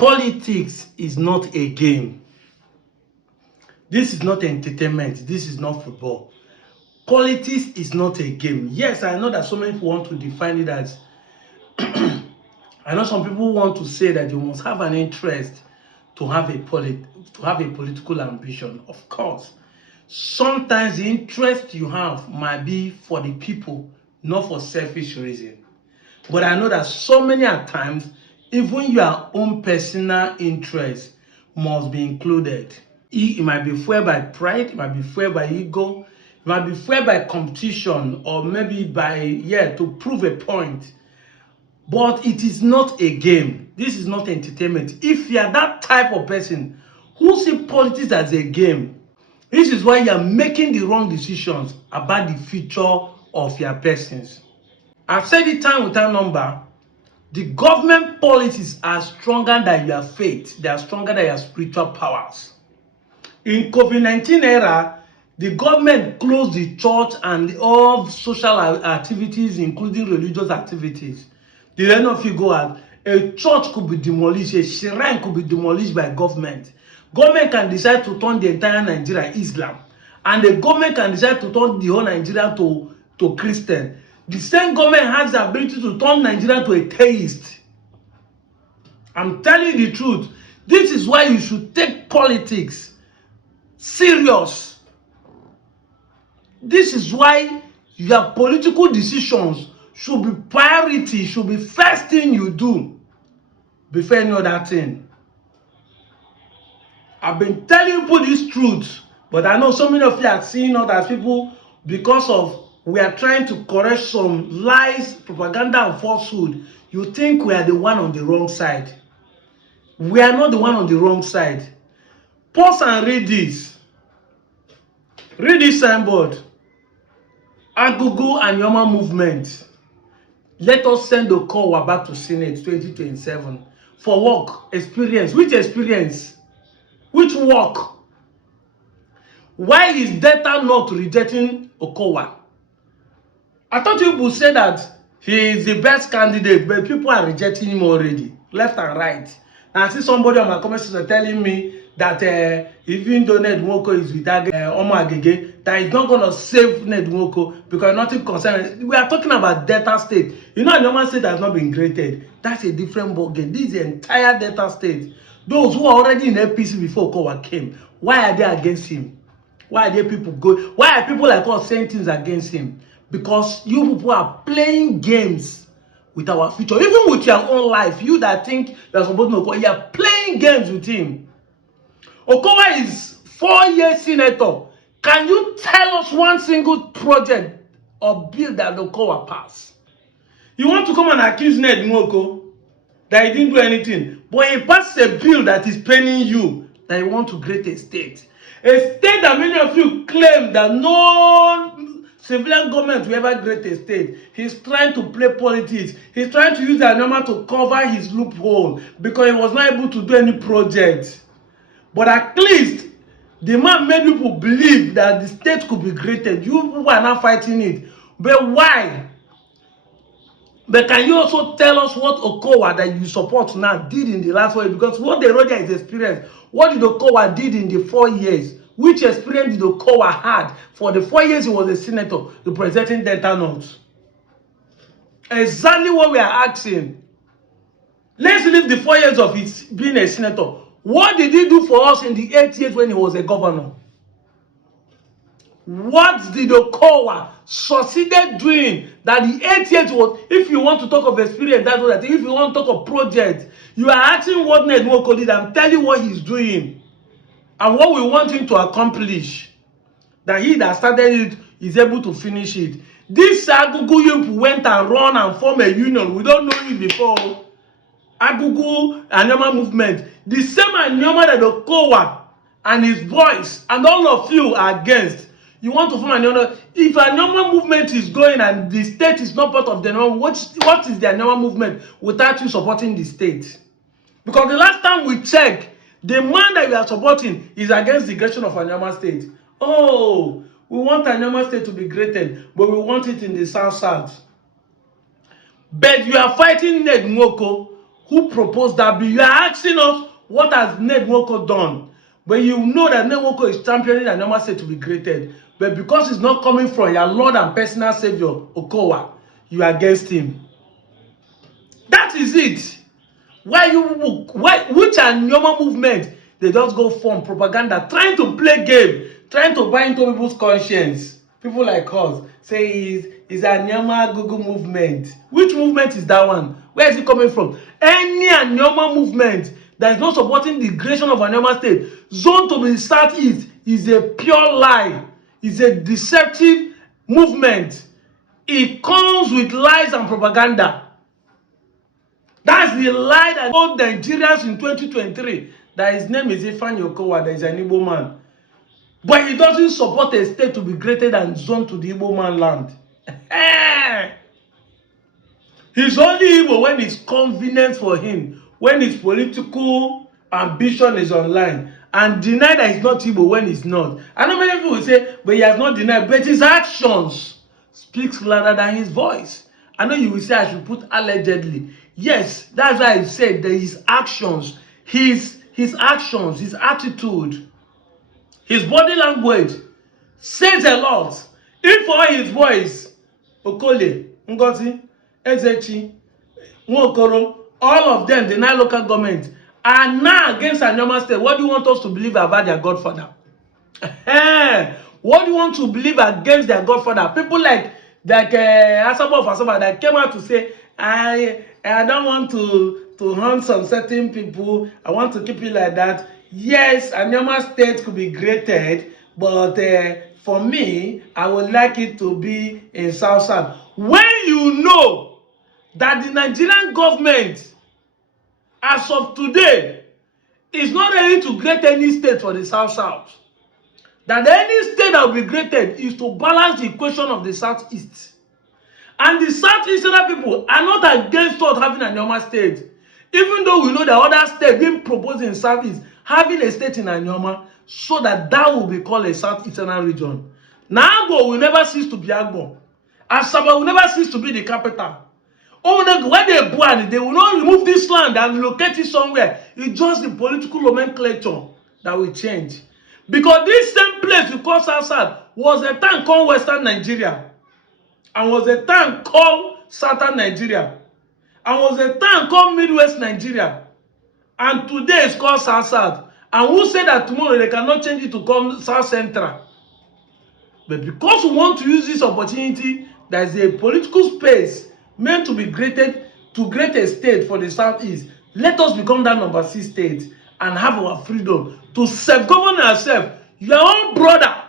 Politics is not a game. This is not entertainment. This is not football. Politics is not a game. Yes, I know that so many people want to define it as I know some people want to say that you must have an interest to have a political ambition. Of course, sometimes the interest you have might be for the people, not for selfish reason. But I know that so many at times, even your own personal interest must be included. It might be fueled by pride, it might be fueled by ego, it might be fueled by competition, or maybe by to prove a point. But it is not a game. This is not entertainment. If you are that type of person who see politics as a game, this is why you are making the wrong decisions about the future of your persons. I've said it time without number. The government policies are stronger than your faith. They are stronger than your spiritual powers. In COVID-19 era, the government closed the church and all social activities, including religious activities. Did any of you go out? A church could be demolished, a shrine could be demolished by government. Government can decide to turn the entire Nigeria Islam, and the government can decide to turn the whole Nigeria to Christian. The same government has the ability to turn Nigeria to a theist. I'm telling you the truth. This is why you should take politics serious. This is why your political decisions should be priority, should be first thing you do before any other thing. I've been telling people this truth, but I know so many of you are seeing us as people because of we are trying to correct some lies, propaganda, and falsehood. You think we are the one on the wrong side. We are not the one on the wrong side. Pause and read this. Read this signboard. Agugu and Yoma movement. Let us send the call back to Senate 2027 for work experience. Which experience? Which work? Why is Delta not rejecting Okowa? I thought you would say that he is the best candidate, but people are rejecting him already, left and right. And I see somebody on my comment section telling me that even though Ned Nwoko is with Omo Agege, that he's not going to save Ned Nwoko because nothing concerns. We are talking about Delta State. You know, Anambra State has not been created. That's a different ballgame. This is the entire Delta State. Those who are already in APC before Okowa came, why are they against him? Why are there people going? Why are people like us saying things against him? Because you people are playing games with our future, even with your own life. You that think you are supposed to know, you are playing games with him. Okowa is 4-year senator. Can you tell us one single project or bill that Okowa passed? You want to come and accuse Ned Nwoko that he didn't do anything, but he passed a bill that is paying you that you want to create a state. A state that many of you claim that no civilian government will ever create a state. He's trying to play politics. He's trying to use the number to cover his loophole because he was not able to do any project. But at least the man made people believe that the state could be created. You people are not fighting it. But why? But can you also tell us what Okowa that you support now did in the last 4 years? Because what the Roger is experienced. What did Okowa did in the 4 years? Which experience did Okowa had for the 4 years he was a senator representing Delta North? Exactly what we are asking. Let's leave the 4 years of his being a senator. What did he do for us in the 8 years when he was a governor? What did Okowa succeeded doing that the 8 years was? If you want to talk of experience, that's what I think. If you want to talk of project, you are asking what Ned Nwoko did. I'm telling you what he's doing and what we want him to accomplish. That he that started it is able to finish it. This Agugu youth went and run and formed a union. We don't know you before. Agugu and Yoma movement. The same Anyoma that Okowa and his boys and all of you are against. You want to form an Anyoma. If an Anyoma movement is going and the state is not part of the Anyoma, what is the Anyoma movement without you supporting the state? Because the last time we checked, the man that you are supporting is against the creation of Anyoma state. Oh, we want Anyoma state to be created, but we want it in the south. But you are fighting Ned Nwoko, who proposed that bill. You are asking us what has Ned Nwoko done. But you know that Ned Nwoko is championing the normal state to be created. But because it's not coming from your Lord and personal Savior, Okowa, you are against him. That is it. Which are normal movement? They just go form propaganda, trying to play game, trying to buy into people's conscience. People like us say is a Nyama Google movement. Which movement is that one? Where is it coming from? Any Anyama movement that is not supporting the creation of Anyama state, zone to the southeast, is a pure lie. It's a deceptive movement. It comes with lies and propaganda. That's the lie that told Nigerians in 2023 that his name is Ifeanyi Okowa, that is an Igbo man. But he doesn't support a state to be created and zoned to the Igbo man land. He's only Igbo when it's convenient for him, when his political ambition is online, and deny that he's not Igbo when he's not. I know many people will say, but he has not denied, but his actions speaks louder than his voice. I know you will say I should put allegedly. Yes, that's why I said that his actions, his actions, his attitude, his body language says a lot. If for his voice, Okole, Ngozi, Ezechi, Nwokoro, all of them deny local government, are now against Anyama state, what do you want us to believe about their godfather? What do you want to believe against their godfather? People like Asaba of Asaba that came out to say, I don't want to hunt some certain people. I want to keep it like that. Yes, Anyama state could be created, but for me, I would like it to be in South South. When you know that the Nigerian government, as of today, is not ready to create any state for the South South, that any state that will be created is to balance the equation of the Southeast. And the Southeastern people are not against us having a normal state. Even though we know the other state being proposed in Southeast, having a state in Anyama, so that will be called a Southeastern region. Now Agbo will never cease to be Agbo. Asaba will never cease to be the capital. Oh, when they born, they will not remove this land and locate it somewhere. It's just the political nomenclature that will change. Because this same place we call South was a time called Western Nigeria, and was a time called Southern Nigeria, and was a time called Midwest Nigeria, and today it's called South. And who said that tomorrow they cannot change it to call South Central? But because we want to use this opportunity, there's a political space meant to be created to create a state for the Southeast. Let us become that number 6 state and have our freedom to self-govern ourselves. Your own brother,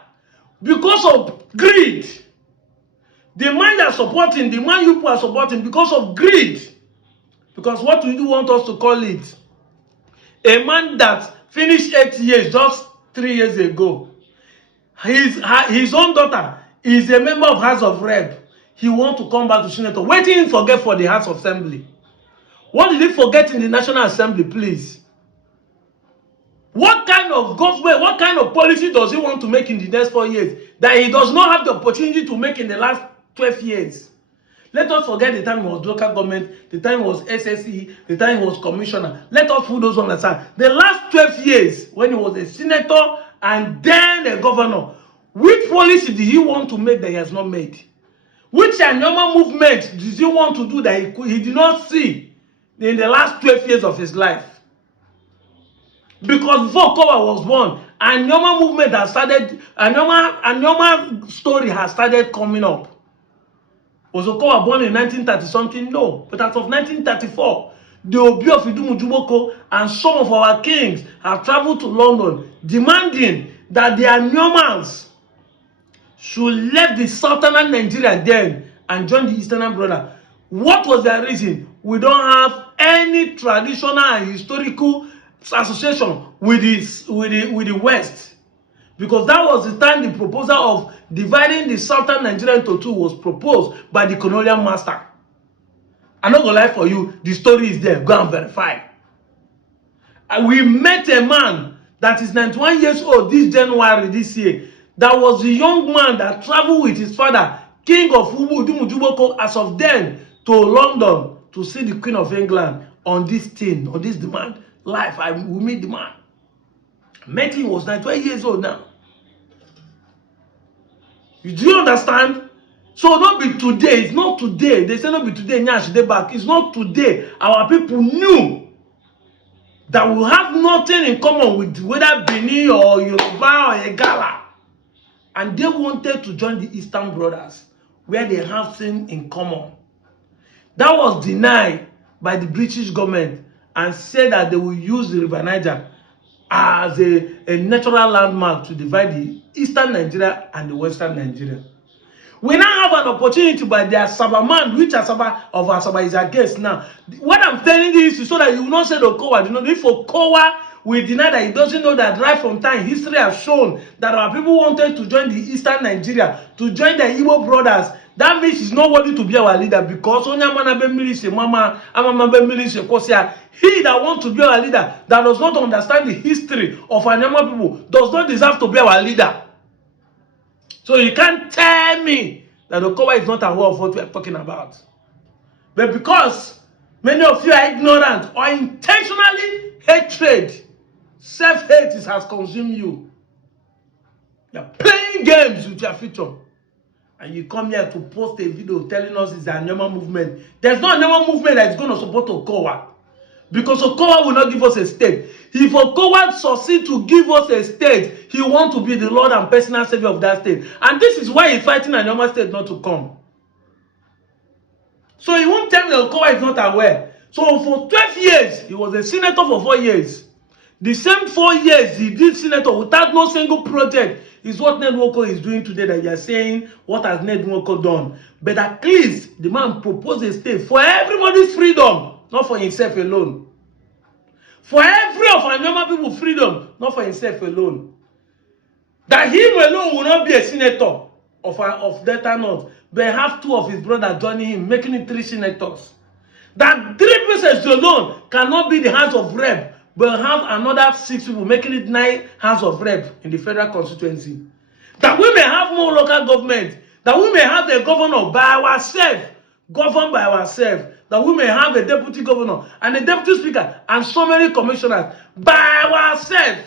because of greed, the man you are supporting, the man you are supporting, because of greed. Because what do you want us to call it? A man that finished 8 years just 3 years ago. His own daughter is a member of House of Rep. He wants to come back to Senator. What did he forget for the House of Assembly? What did he forget in the National Assembly, please? What kind of government, what kind of policy does he want to make in the next 4 years that he does not have the opportunity to make in the last 12 years? Let us forget the time he was local government, the time he was SSE, the time he was commissioner. Let us put those on aside. The last 12 years, when he was a senator and then a governor, which policy did he want to make that he has not made? Which normal movement did he want to do that he did not see in the last 12 years of his life? Because before Kowa was born, a normal movement has started, a normal story has started coming up. Was Okowa born in 1930 something? No. But as of 1934, the Obi of Idumujuboko and some of our kings have traveled to London demanding that their Normans should leave the southern Nigeria then and join the eastern brother. What was their reason? We don't have any traditional and historical association with the West. Because that was the time the proposal of dividing the southern Nigeria into two was proposed by the colonial master. I'm not going to lie for you, the story is there. Go and verify. And we met a man that is 91 years old this January this year. That was the young man that traveled with his father, King of Udumujuboko, as of then, to London to see the Queen of England on this thing, on this demand. Life, we meet the man. Met him, was 12 years old now. Do you understand? So not be today. It's not today. They say not be today. Nyash they back. It's not today. Our people knew that we have nothing in common with whether Benin or Yoruba or Egala, and they wanted to join the Eastern Brothers, where they have things in common. That was denied by the British government and said that they will use the River Niger as a natural landmark to divide the Eastern Nigeria and the Western Nigeria. We now have an opportunity by the Asaba man, which Asaba of Asaba is against now. What I'm telling you is so that you will not say the Okowa. You know, if Okowa will deny that he doesn't know that right from time, history has shown that our people wanted to join the Eastern Nigeria, to join the Igbo brothers. That means he's not worthy to be our leader, because he that wants to be our leader, that does not understand the history of Anyama people, does not deserve to be our leader. So you can't tell me that Okowa is not aware of what we are talking about. But because many of you are ignorant or intentionally hatred, self-hate has consumed you. You're playing games with your future. And you come here to post a video telling us it's a Anyama movement. There's no Anyama movement that is going to support Okowa. Because Okowa will not give us a state. If Okowa succeeds to give us a state, he wants to be the Lord and personal savior of that state. And this is why he's fighting Anyama state not to come. So he won't tell me that Okowa is not aware. So for 12 years, he was a senator for 4 years. The same 4 years he did senator without no single project is what Ned Nwoko is doing today, that you are saying, what has Ned Nwoko done? But at least the man proposed a state for everybody's freedom, not for himself alone. For every of Anyama people freedom, not for himself alone. That him alone will not be a senator of Delta North, but have 2 of his brothers joining him, making it 3 senators. That 3 persons alone cannot be the House of Rep, but have another 6 people, making it 9 House of Rep in the federal constituency. That we may have more local government, that we may have a governor by ourselves, governed by ourselves, that we may have a deputy governor and a deputy speaker and so many commissioners by ourselves.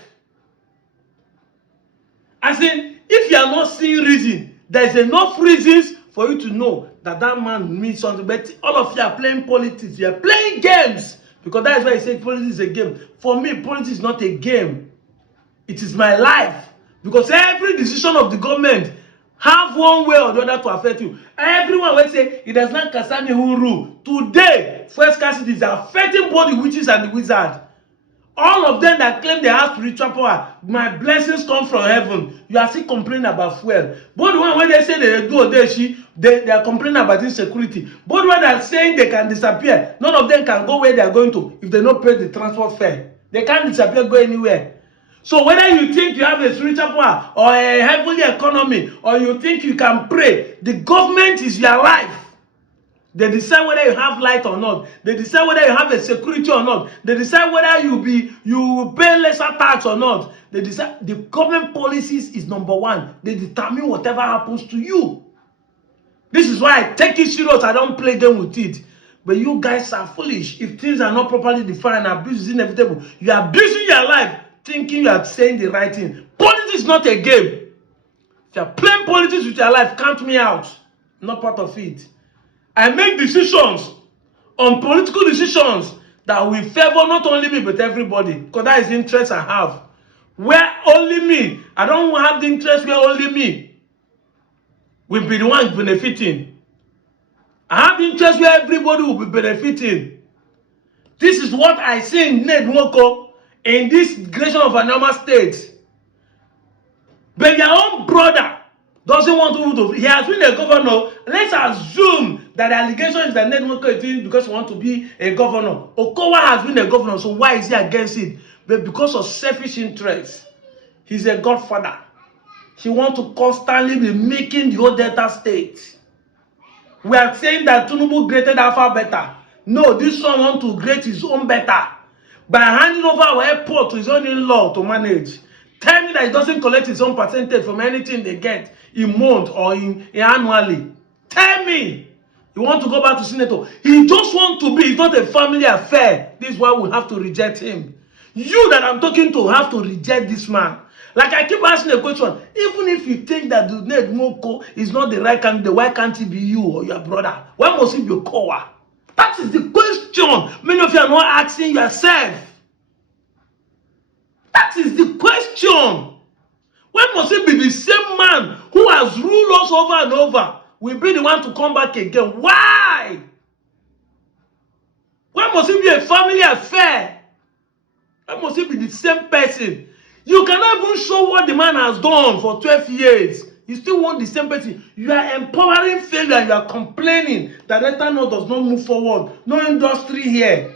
As in, if you are not seeing reason, there is enough reasons for you to know that that man means something. But all of you are playing politics. You are playing games. Because that is why I say politics is a game. For me, politics is not a game. It is my life. Because every decision of the government have one way or the other to affect you. Everyone will say, it does not concern me who rule. Today, first caste is affecting both the witches and the wizards. All of them that claim they have spiritual power, my blessings come from heaven. You are still complaining about fuel. Both the one when they say they do they are complaining about insecurity. Both the one that are saying they can disappear, none of them can go where they are going to if they don't pay the transport fare. They can't disappear, go anywhere. So whether you think you have a spiritual power or a heavenly economy, or you think you can pray, the government is your life. They decide whether you have light or not. They decide whether you have a security or not. They decide whether you pay lesser tax or not. They decide. The government policies is number 1. They determine whatever happens to you. This is why I take it serious. I don't play them with it. But you guys are foolish. If things are not properly defined, abuse is inevitable. You are abusing your life, thinking you are saying the right thing. Politics is not a game. If you are playing politics with your life, count me out. I'm not part of it. I make decisions on political decisions that will favor not only me but everybody, because that is the interest I have. Where only me, I don't have the interest where only me will be the one benefiting. I have the interest where everybody will be benefiting. This is what I see in Ned Nwoko in this creation of Anyama state. But your own brother doesn't want to. He has been a governor. Let's assume that the allegation is that Ned Nwoko is doing because he wants to be a governor. Okowa has been a governor, so why is he against it? But because of selfish interest. He's a godfather. He wants to constantly be making the whole Delta state. We are saying that Tinubu created Alpha better. No, this one wants to create his own better by handing over our airport to his own in-law to manage. Tell me that he doesn't collect his own percentage from anything they get in month or in annually. Tell me. He wants to go back to senator. He just wants to be. It's not a family affair. This is why we have to reject him. You that I'm talking to have to reject this man. Like I keep asking a question, even if you think that the Ned Moko is not the right candidate, why can't he be you or your brother? Why must he be a Kowa? That is the question many of you are not asking yourself. That is the question. Why must it be the same man who has ruled us over and over will be the one to come back again? Why? Why must it be a family affair? Why must it be the same person? You cannot even show what the man has done for 12 years. You still want the same person. You are empowering failure and you are complaining that ethanol does not move forward. No industry here.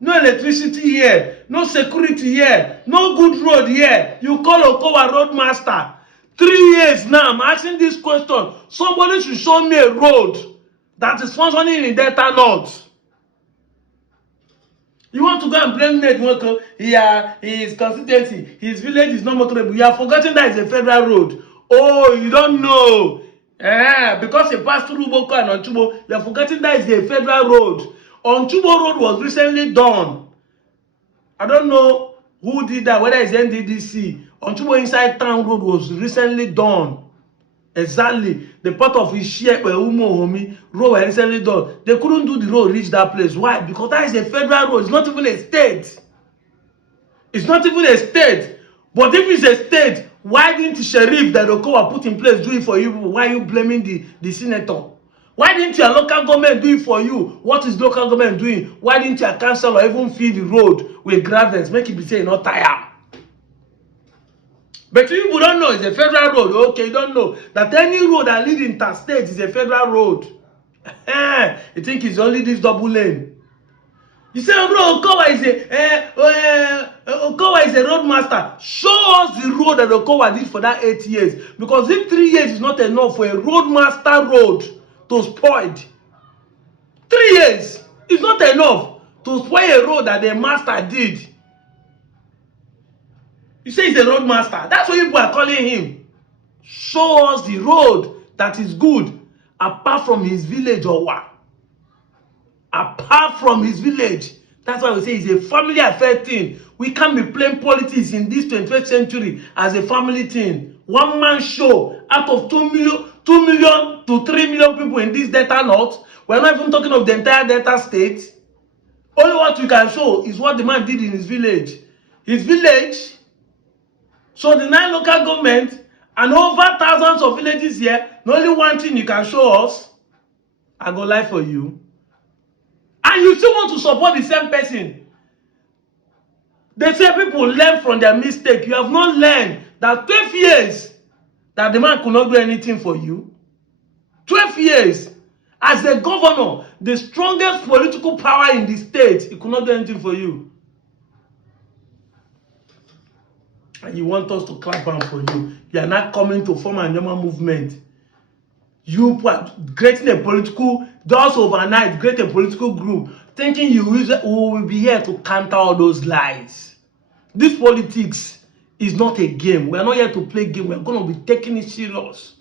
No electricity here. No security here. No good road here. You call Okowa roadmaster. 3 years now, I'm asking this question. Somebody should show me a road that is functioning in Delta North. You want to go and blame Ned Nwoko? His constituency, his village is not motorable. You have forgotten that it's a federal road. Oh, you don't know. Because you passed through Boko and Onchubo, you have forgotten that it's a federal road. Onchubo Road was recently done. I don't know who did that, whether it's NDDC. Onchubo Inside Town Road was recently done. Exactly. The part of Ishie Umo Homi road was recently done. They couldn't do the road reach that place. Why? Because that is a federal road. It's not even a state. It's not even a state. But if it's a state, why didn't the sheriff that Okowa put in place do it for you? Why are you blaming the senator? Why didn't your local government do it for you? What is local government doing? Why didn't your councillor even fill the road with gravels? Make it be saying not tire. But you people don't know it's a federal road. Okay, you don't know that any road that leads interstate is a federal road. You think it's only this double lane. You say, bro, Okowa is a road master. Show us the road that Okowa did for that 8 years. Because this 3 years is not enough for a road master road to spoil. 3 years is not enough to spoil a road that the master did. You say he's a road master. That's what people are calling him. Show us the road that is good apart from his village or what? Apart from his village. That's why we say it's a family affair thing. We can't be playing politics in this 21st century as a family thing. One man show out of 2 million to 3 million people in this Delta North. We're not even talking of the entire Delta state. Only what you can show is what the man did in his village. His village. So the 9 local governments and over thousands of villages here, the only one thing you can show us, I go lie for you. And you still want to support the same person. They say people learn from their mistake. You have not learned that 12 years that the man could not do anything for you. 12 years. As a governor, the strongest political power in the state, he could not do anything for you. And you want us to clap on for you. You are not coming to form a normal movement. You creating a political, just overnight, create a political group, thinking you will be here to counter all those lies. This politics is not a game. We are not here to play game. We are going to be taking it serious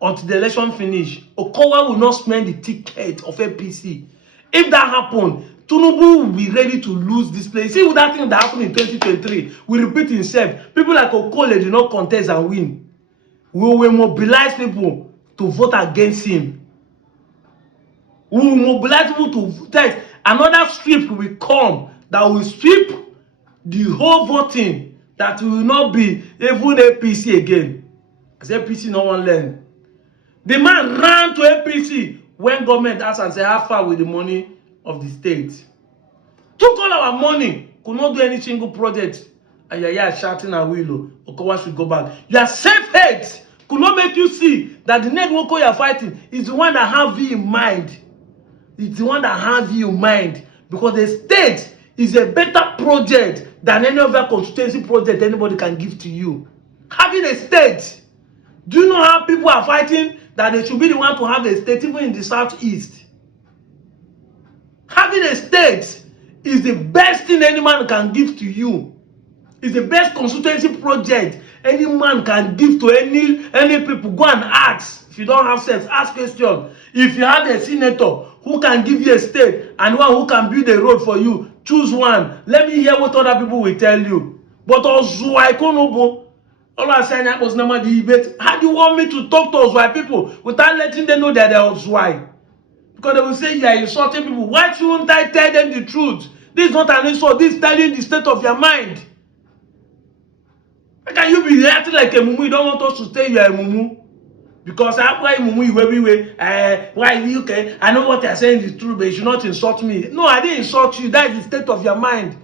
until the election finish. Okowa will not spend the ticket of APC. If that happens, Tinubu will be ready to lose this place. See that thing that happened in 2023 will repeat itself. People like Okole did not contest and win. We will mobilize people to vote against him. We will mobilize people to test. Another sweep will come that will sweep the whole voting, that will not be even APC again. As APC no one learn. The man ran to APC when government asked and said, how far with the money of the state? Took all our money, could not do any single project. And you're shouting at Willow, Okowa should go back. Your self-hate could not make you see that the Ned Nwoko you're fighting is the one that have you in mind. It's the one that has you in mind. Because the state is a better project than any other constituency project anybody can give to you. Having a state. Do you know how people are fighting that they should be the one to have a state even in the southeast? Having a state is the best thing any man can give to you. It's the best constituency project any man can give to any people. Go and ask If you don't have sense, ask question. If you have a senator who can give you a state and one who can build a road for you, choose one. Let me hear what other people will tell you. But Ozwai Konobo, all I say was never the debate. How do you want me to talk to Ozwai people without letting them know that they're Ozwai? Because they will say you are insulting people. Why shouldn't I tell them the truth? This is not an insult. This is telling the state of your mind. How can you be acting like a mumu? You don't want us to say you are a mumu. Because why mumu you everywhere? Why you okay? I know what they are saying is true, but you should not insult me. No, I didn't insult you. That is the state of your mind.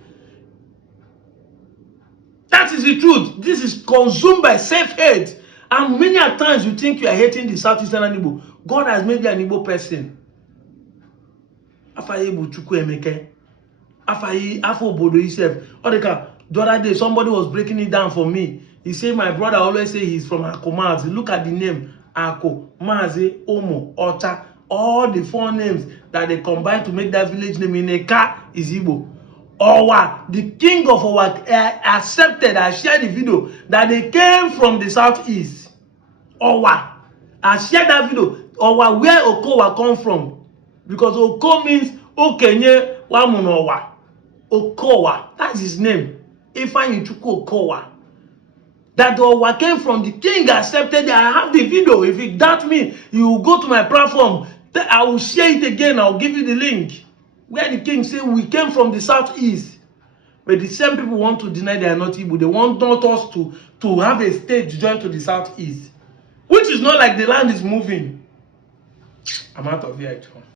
That is the truth. This is consumed by self-hate. And many a times you think you are hating the Southeastern Igbo. God has made you an Igbo person. Afaye Buchuku Emeke. Afaye Afo Bodo himself. The other day, somebody was breaking it down for me. He said, my brother always say he's from Akomazi. Look at the name. Ako, Mazi, Omo, Ota. All the four names that they combine to make that village name in Eka is Igbo. Owa, the king of Owa, accepted, I shared the video, that they came from the southeast. Owa. I shared that video. Owa, where Okowa come from. Because Oko means Okenye Wamunowa. Okowa. That's his name. Ifeanyi Chukwu Okowa. That Owa came from the king accepted. I have the video. If you doubt me, you will go to my platform. I will share it again. I will give you the link. Where the king said we came from the southeast. But the same people want to deny they are not Igbo. They want not us to have a state joined to the southeast. Which is not like the land is moving. I'm out of here.